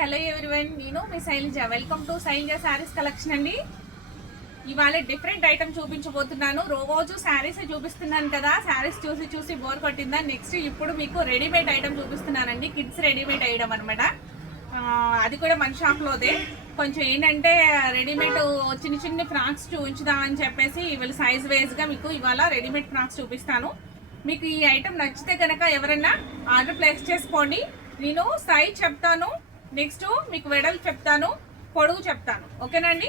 Hello everyone, నేను మీ Shailaja. Welcome to Shailaja sarees collection అండి. ఇవాళ డిఫరెంట్ ఐటమ్ చూపించబోతున్నాను. రోజు శారీస్ చూపిస్తున్నాను కదా, శారీస్ చూసి చూసి బోర్ కొట్టిందా. నెక్స్ట్ ఇప్పుడు మీకు రెడీమేడ్ ఐటమ్ చూపిస్తున్నానండి. కిడ్స్ రెడీమేడ్ ఐటమ్ అనమాట. అది కూడా మన షాప్లోదే. కొంచెం ఏంటంటే రెడీమేడ్ చిన్న చిన్న ఫ్రాక్స్ చూపించుదామని చెప్పేసి ఇవాళ సైజ్ వైజ్గా మీకు ఇవాళ రెడీమేడ్ ఫ్రాక్స్ చూపిస్తాను. మీకు ఈ ఐటమ్ నచ్చితే కనుక ఎవరైనా ఆర్డర్ ప్లేస్ చేసుకోండి. నేను సైజ్ చెప్తాను, నెక్స్ట్ మీకు వెడల్పు చెప్తాను, పొడవు చెప్తాను. ఓకేనండి.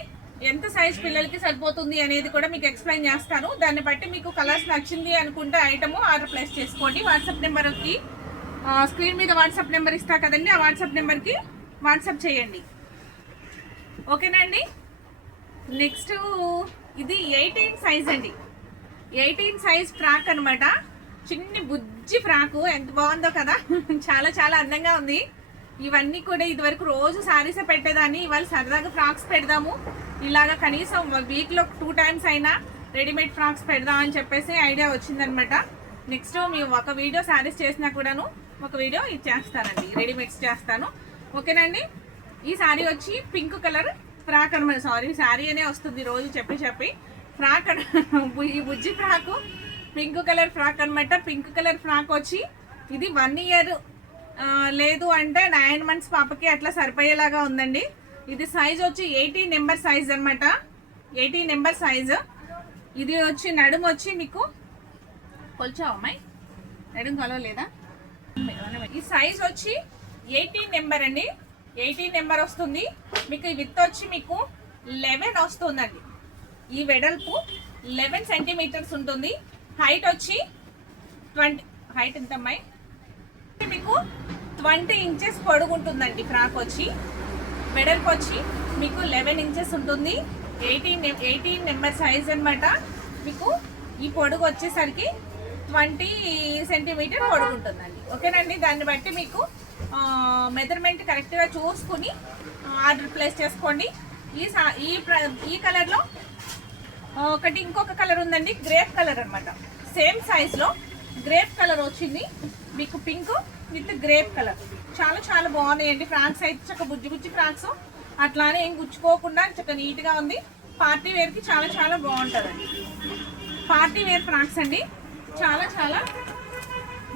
ఎంత సైజ్ పిల్లలకి సరిపోతుంది అనేది కూడా మీకు ఎక్స్ప్లెయిన్ చేస్తాను. దాన్ని బట్టి మీకు కలర్స్ నచ్చింది అనుకుంటే ఐటమ్ ఆర్డర్ ప్లేస్ చేసుకోండి. వాట్సాప్ నెంబర్కి స్క్రీన్ మీద వాట్సాప్ నెంబర్ ఇస్తా కదండి, ఆ వాట్సాప్ నెంబర్కి వాట్సాప్ చేయండి. ఓకేనండి. నెక్స్ట్ ఇది 18 సైజ్ అండి. 18 సైజ్ ఫ్రాక్ అనమాట. చిన్ని బుజ్జి ఫ్రాకు. ఎంత బాగుందో కదా, చాలా చాలా అందంగా ఉంది. ఇవన్నీ కూడా ఇదివరకు రోజు శారీసే పెట్టేదాన్ని. ఇవాళ సరదాగా ఫ్రాక్స్ పెడదాము, ఇలాగా కనీసం వీక్లో 2 టైమ్స్ అయినా రెడీమేడ్ ఫ్రాక్స్ పెడదామని చెప్పేసి ఐడియా వచ్చిందనమాట. నెక్స్ట్ మేము ఒక వీడియో శారీస్ చేసినా కూడాను ఒక వీడియో ఇది చేస్తానండి, రెడీమేడ్స్ చేస్తాను. ఓకేనండి. ఈ శారీ వచ్చి పింక్ కలర్ ఫ్రాక్ అనమాట. సారీ, శారీ అనే వస్తుంది రోజు చెప్పి ఫ్రాక్ ఈ బుజ్జి ఫ్రాకు పింక్ కలర్ ఫ్రాక్ అనమాట. పింక్ కలర్ ఫ్రాక్ వచ్చి ఇది 1 ఇయర్ లేదు అంటే 9 మంత్స్ పాపకి అట్లా సరిపోయేలాగా ఉందండి. ఇది సైజ్ వచ్చి 18 నెంబర్ సైజ్ అనమాట. 18 నెంబర్ సైజు. ఇది వచ్చి నడుము వచ్చి మీకు కొల్చావు అమ్మాయి, నడుము కొలవలేదా? ఈ సైజ్ వచ్చి 18 నెంబర్ అండి. 18 నెంబర్ వస్తుంది మీకు. ఈ విత్ వచ్చి మీకు 11 వస్తుందండి. ఈ వెడల్పు 11 సెంటీమీటర్స్ ఉంటుంది. హైట్ వచ్చి 20. హైట్ ఎంత అమ్మాయి? మీకు 20 ఇంచెస్ పొడుగుంటుందండి ఫ్రాక్ వచ్చి. వెడల్పు వచ్చి మీకు 11 ఇంచెస్ ఉంటుంది. 18 నెంబర్ సైజ్ అనమాట. మీకు ఈ పొడుగు వచ్చేసరికి 20 సెంటీమీటర్ పొడుగుంటుందండి. ఓకేనండి. దాన్ని బట్టి మీకు మెజర్మెంట్ కరెక్ట్గా చూసుకుని ఆర్డర్ ప్లేస్ చేసుకోండి. ఈ కలర్లో ఇంకొక కలర్ ఉందండి, గ్రేప్ కలర్ అనమాట. సేమ్ సైజ్లో గ్రేప్ కలర్ వచ్చింది మీకు. పింక్ విత్ గ్రేప్ కలర్ చాలా చాలా బాగున్నాయండి ఫ్రాక్స్. అయితే చక్క బుజ్జి ఫ్రాక్స్, అట్లానే ఏం గుచ్చుకోకుండా చక్క నీట్గా ఉంది. పార్టీ వేర్కి చాలా చాలా బాగుంటుందండి. పార్టీ వేర్ ఫ్రాక్స్ అండి, చాలా చాలా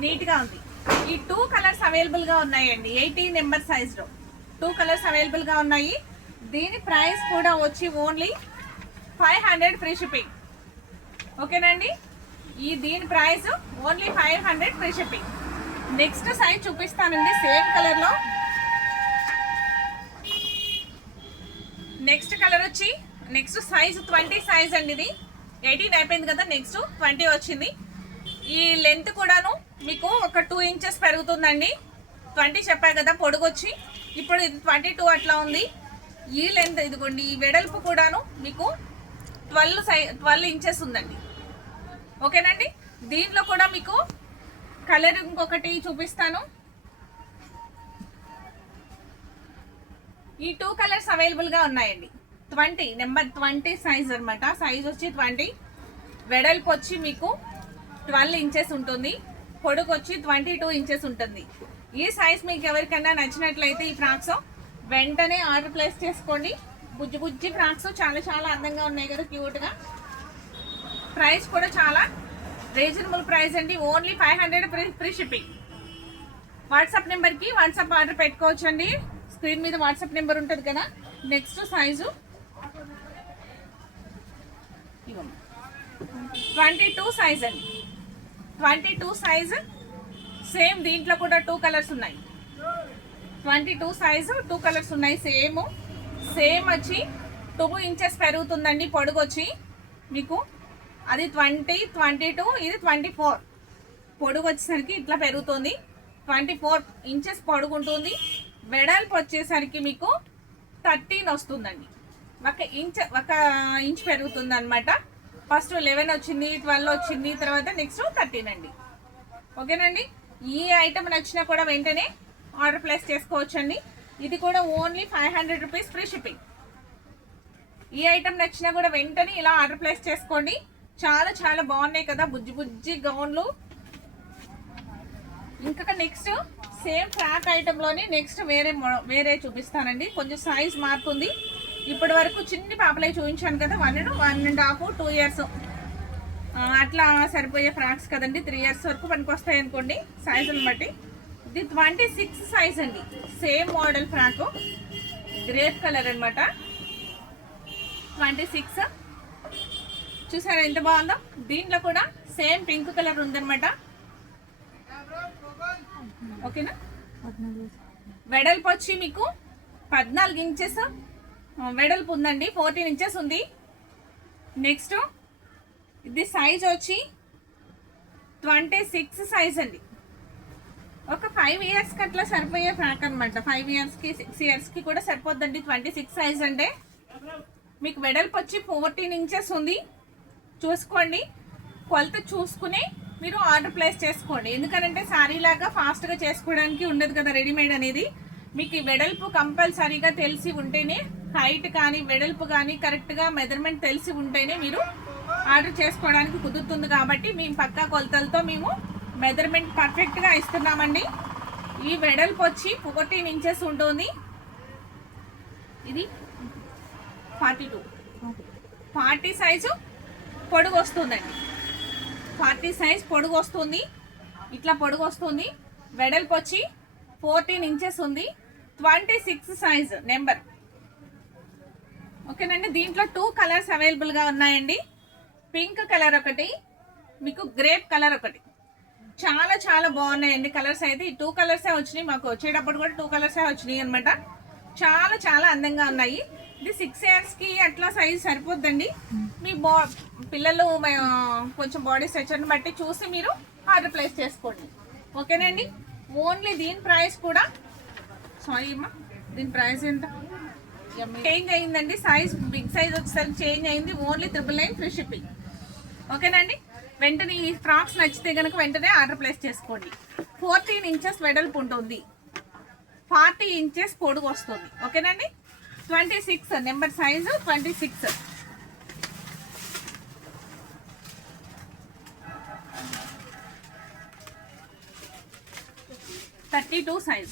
నీట్గా ఉంది. ఈ 2 కలర్స్ అవైలబుల్గా ఉన్నాయండి. 18 నెంబర్ సైజ్లో 2 కలర్స్ అవైలబుల్గా ఉన్నాయి. దీని ప్రైస్ కూడా వచ్చి ఓన్లీ 500 ఫ్రీ షిప్పింగ్. ఓకేనండి. దీని price only 500 free shipping. Next size చూపిస్తానండి సేమ్ కలర్లో. నెక్స్ట్ కలర్ వచ్చి నెక్స్ట్ సైజ్ 20 సైజ్ అండి. ఇది 18 అయిపోయింది కదా, నెక్స్ట్ 20 వచ్చింది. ఈ లెంత్ కూడాను మీకు ఒక 2 ఇంచెస్ పెరుగుతుందండి. 20 చెప్పాయి కదా పొడుగు వచ్చి, ఇప్పుడు ఇది 22 అట్లా ఉంది. ఈ లెంత్ ఇదిగోండి. ఈ వెడల్పు కూడాను మీకు 12 ఇంచెస్ ఉందండి. ఓకేనండి. దీంట్లో కూడా మీకు కలర్ ఇంకొకటి చూపిస్తాను. ఈ 2 కలర్స్ అవైలబుల్గా ఉన్నాయండి. 20 నెంబర్ 20 సైజ్ అనమాట. సైజ్ వచ్చి 20. వెడల్పు వచ్చి మీకు 12 ఇంచెస్ ఉంటుంది. పొడుగు వచ్చి 22 ఇంచెస్ ఉంటుంది. ఈ సైజ్ మీకు ఎవరికైనా నచ్చినట్లయితే ఈ ఫ్రాక్స్ వెంటనే ఆర్డర్ ప్లేస్ చేసుకోండి. బుజ్జి ఫ్రాక్స్ చాలా చాలా అందంగా ఉన్నాయి కదా, క్యూట్గా. ప్రైస్ కూడా చాలా రీజనబుల్ ప్రైస్ అండి. Only 500 free shipping. వాట్సాప్ నెంబర్కి వాట్సాప్ ఆర్డర్ పెట్టుకోవచ్చు అండి. స్క్రీన్ మీద వాట్సాప్ నెంబర్ ఉంటుంది కదా. నెక్స్ట్ సైజు 22 సైజ్ అండి. 22 సైజు సేమ్. దీంట్లో కూడా 2 కలర్స్ ఉన్నాయి. 22 సైజు 2 కలర్స్ ఉన్నాయి. సేమ్ వచ్చి 2 ఇంచెస్ పెరుగుతుందండి పొడుగు వచ్చి మీకు. అది 20, 22, ఇది 24. పొడుగు వచ్చేసరికి ఇట్లా పెరుగుతుంది. 24 ఇంచెస్ పొడుగు ఉంటుంది. వెడల్పు వచ్చేసరికి మీకు 13 వస్తుందండి. ఒక ఇంచ్ పెరుగుతుంది అనమాట. ఫస్ట్ 11 వచ్చింది, 12 వచ్చింది, తర్వాత నెక్స్ట్ 13 అండి. ఓకేనండి. ఈ ఐటమ్ నచ్చినా కూడా వెంటనే ఆర్డర్ ప్లేస్ చేసుకోవచ్చండి. ఇది కూడా ఓన్లీ 500 రూపీస్ ఫ్రీ షిప్పింగ్. ఈ ఐటమ్ నచ్చినా కూడా వెంటనే ఇలా ఆర్డర్ ప్లేస్ చేసుకోండి. చాలా చాలా బాగున్నాయి కదా బుజ్జి గౌన్లు. ఇంకొక నెక్స్ట్ సేమ్ ఫ్రాక్ ఐటెంలోని నెక్స్ట్ వేరే చూపిస్తానండి. కొంచెం సైజ్ మారుతుంది. ఇప్పటి వరకు చిన్ని పాపలే చూపించాను కదా, 1.5 2 ఇయర్స్ అట్లా సరిపోయే ఫ్రాక్స్ కదండి. 3 ఇయర్స్ వరకు పనికి వస్తాయి అనుకోండి సైజుని బట్టి. ఇది 26 సైజ్ అండి. Same model frock, grape colour అనమాట. 26 చూసారా ఎంత బాగుందో. దీంట్లో కూడా సేమ్ పింక్ కలర్ ఉందన్నమాట. ఓకేనా. వెడల్పు వచ్చి మీకు 14 ఇంచెస్ వెడల్పు ఉందండి. 14 ఇంచెస్ ఉంది. నెక్స్ట్ ఇది సైజ్ వచ్చి 26 సైజ్ అండి. ఒక 5 ఇయర్స్కి అట్లా సరిపోయే ఫ్రాక్ అనమాట. 5 ఇయర్స్కి 6 ఇయర్స్కి కూడా సరిపోద్దండి. 26 సైజ్ అంటే మీకు వెడల్పు వచ్చి 14 ఇంచెస్ ఉంది. చూసుకోండి, కొలత చూసుకుని మీరు ఆర్డర్ ప్లేస్ చేసుకోండి. ఎందుకంటే శారీ లాగా ఫాస్ట్గా చేసుకోవడానికి ఉండదు కదా రెడీమేడ్ అనేది. మీకు ఈ వెడల్పు కంపల్సరీగా తెలిసి ఉంటేనే, హైట్ కానీ వెడల్పు కానీ కరెక్ట్గా మెజర్మెంట్ తెలిసి ఉంటేనే మీరు ఆర్డర్ చేసుకోవడానికి కుదురుతుంది. కాబట్టి మేము పక్కా కొలతలతో మేము మెజర్మెంట్ పర్ఫెక్ట్గా ఇస్తున్నామండి. ఈ వెడల్పు వచ్చి 14 ఇంచెస్ ఉంటుంది. ఇది 42 40 సైజు పొడుగు వస్తుందండి. 40 సైజ్ పొడుగు వస్తుంది. ఇట్లా పొడుగు వస్తుంది. వెడల్పు వచ్చి 14 ఇంచెస్ ఉంది. 26 సైజ్ నెంబర్. ఓకేనండి. దీంట్లో 2 కలర్స్ అవైలబుల్గా ఉన్నాయండి. పింక్ కలర్ ఒకటి, మీకు గ్రేప్ కలర్ ఒకటి. చాలా చాలా బాగున్నాయండి కలర్స్ అయితే. ఈ 2 కలర్సే వచ్చినాయి మాకు. వచ్చేటప్పుడు కూడా 2 కలర్సే వచ్చినాయి అనమాట. చాలా చాలా అందంగా ఉన్నాయి. ఇది 6 ఇయర్స్కి అట్లా సైజ్ సరిపోద్దండి. మీ పిల్లలు కొంచెం బాడీ స్ట్రక్చర్ని బట్టి చూసి మీరు ఆర్డర్ ప్లేస్ చేసుకోండి. ఓకేనండి. ఓన్లీ దీని ప్రైస్ కూడా సారీ అమ్మా, దీని ప్రైస్ ఎంత చేంజ్ అయిందండి. సైజ్ బిగ్ సైజ్ వచ్చేసరికి చేంజ్ అయింది. Only 999 free shipping. ఓకేనండి. వెంటనే ఈ ఫ్రాక్స్ నచ్చితే కనుక వెంటనే ఆర్డర్ ప్లేస్ చేసుకోండి. 14 ఇంచెస్ వెడల్పు ఉంటుంది. 40 ఇంచెస్ పొడుగు వస్తుంది. ఓకేనండి. 26 number size 26. Size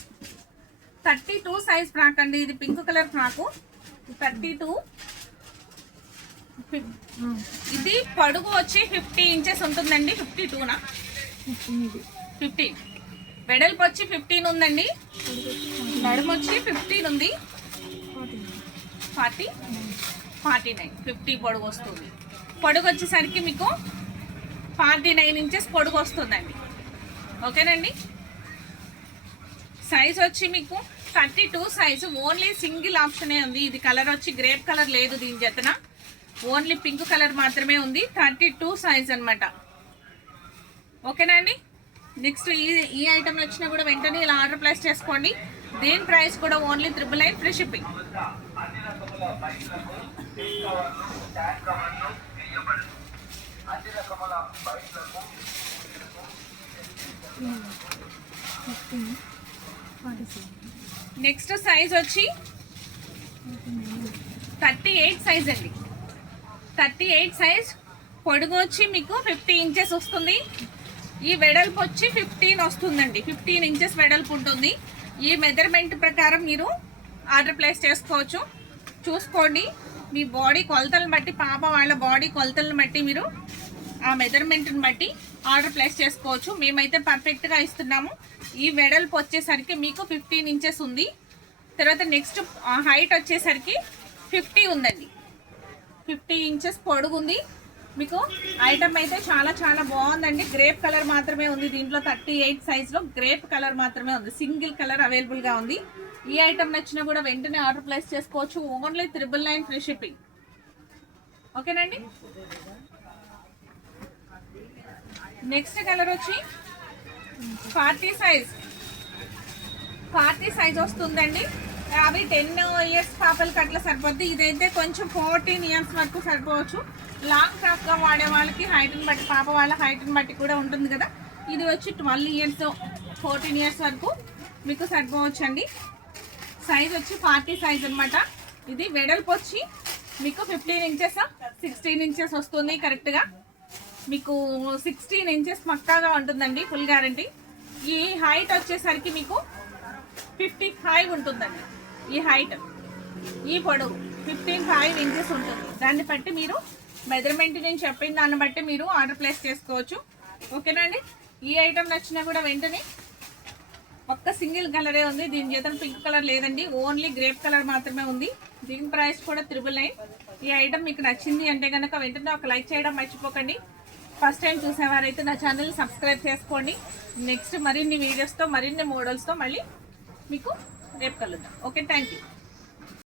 32 size frock అండి. ఇది పింక్ కలర్ ఫ్రాకు. 32. ఇది పొడుగు వచ్చి 50 ఇంచెస్ ఉంటుందండి. 52నా 15. వెడల్పు వచ్చి 15 ఉందండి. నడుము వచ్చి 15 ఉంది. 49 50 పొడుగు వస్తుంది. పొడుగు వచ్చేసరికి మీకు 49 ఇంచెస్ పొడుగు వస్తుందండి. ఓకేనండి. సైజ్ వచ్చి మీకు 32 సైజు. ఓన్లీ సింగిల్ ఆప్షనే ఉంది. ఇది కలర్ వచ్చి గ్రేప్ కలర్ లేదు దీని జతన. ఓన్లీ పింక్ కలర్ మాత్రమే ఉంది. 32 సైజ్ అనమాట. ఓకేనా అండి. నెక్స్ట్ ఈ ఐటమ్ వచ్చినా కూడా వెంటనే ఇలా ఆర్డర్ ప్లేస్ చేసుకోండి. దీని ప్రైస్ కూడా only 999 free shipping. Next size వచ్చి 38 సైజ్ అండి. 38 సైజ్. పొడుగు వచ్చి మీకు 50 ఇంచెస్ వస్తుంది. ఈ వెడల్పు వచ్చి 15 వస్తుందండి. 15 ఇంచెస్ వెడల్పు ఉంటుంది. ఈ మెజర్మెంట్ ప్రకారం మీరు ఆర్డర్ ప్లేస్ చేసుకోవచ్చు. చూసుకోండి, మీ బాడీ కొలతలను బట్టి, పాప వాళ్ళ బాడీ కొలతలను బట్టి మీరు ఆ మెజర్మెంట్ని బట్టి ఆర్డర్ ప్లేస్ చేసుకోవచ్చు. మేమైతే పర్ఫెక్ట్గా ఇస్తున్నాము. ఈ వెడల్పు వచ్చేసరికి మీకు 15 ఇంచెస్ ఉంది. తర్వాత నెక్స్ట్ హైట్ వచ్చేసరికి 50 ఉందండి. 50 ఇంచెస్ పొడుగు ఉంది. మీకు ఐటమ్ అయితే చాలా చాలా బాగుందండి. గ్రేప్ కలర్ మాత్రమే ఉంది దీంట్లో. 38 సైజ్లో గ్రేప్ కలర్ మాత్రమే ఉంది. సింగిల్ కలర్ అవైలబుల్గా ఉంది. ఈ ఐటమ్ నచ్చినా కూడా వెంటనే ఆర్డర్ ప్లేస్ చేసుకోవచ్చు. Only 999 free shipping. ఓకేనండి. నెక్స్ట్ కలర్ వచ్చి 40 సైజ్. 40 సైజ్ వస్తుందండి. అవి 10 ఇయర్స్ పాపలకి అట్లా సరిపోద్ది. ఇదైతే కొంచెం 14 ఇయర్స్ వరకు సరిపోవచ్చు. లాంగ్ ఫ్రాక్గా వాడే వాళ్ళకి హైట్ని బట్టి, పాప వాళ్ళ హైట్ని బట్టి కూడా ఉంటుంది కదా. ఇది వచ్చి 12 ఇయర్స్ 14 ఇయర్స్ వరకు మీకు సరిపోవచ్చు అండి. సైజ్ వచ్చి 40 సైజ్ అనమాట. ఇది వెడల్పు వచ్చి మీకు 15 ఇంచెస్ 16 ఇంచెస్ వస్తుంది కరెక్ట్గా. మీకు 16 ఇంచెస్ పక్కాగా ఉంటుందండి. Full guarantee. ఈ హైట్ వచ్చేసరికి మీకు 55 ఉంటుందండి. ఈ హైట్, ఈ పొడవు 55 ఇంచెస్ ఉంటుంది. దాన్ని బట్టి మీరు మెజర్మెంట్ నేను చెప్పిన దాన్ని బట్టి మీరు ఆర్డర్ ప్లేస్ చేసుకోవచ్చు. ఓకేనండి. ఈ ఐటమ్ నచ్చినా కూడా వెంటనే, ఒక్క సింగిల్ కలరే ఉంది, దీని చేత పింక్ కలర్ లేదండి, ఓన్లీ గ్రేప్ కలర్ మాత్రమే ఉంది. దీని ప్రైస్ కూడా 999. ఈ ఐటమ్ మీకు నచ్చింది అంటే కనుక వెంటనే ఒక లైక్ చేయడం మర్చిపోకండి. ఫస్ట్ టైం చూసేవారైతే నా ఛానల్ని సబ్స్క్రైబ్ చేసుకోండి. నెక్స్ట్ మరిన్ని వీడియోస్తో మరిన్ని మోడల్స్తో మళ్ళీ మీకు రేపు కలుద్దాం. Okay, thank you.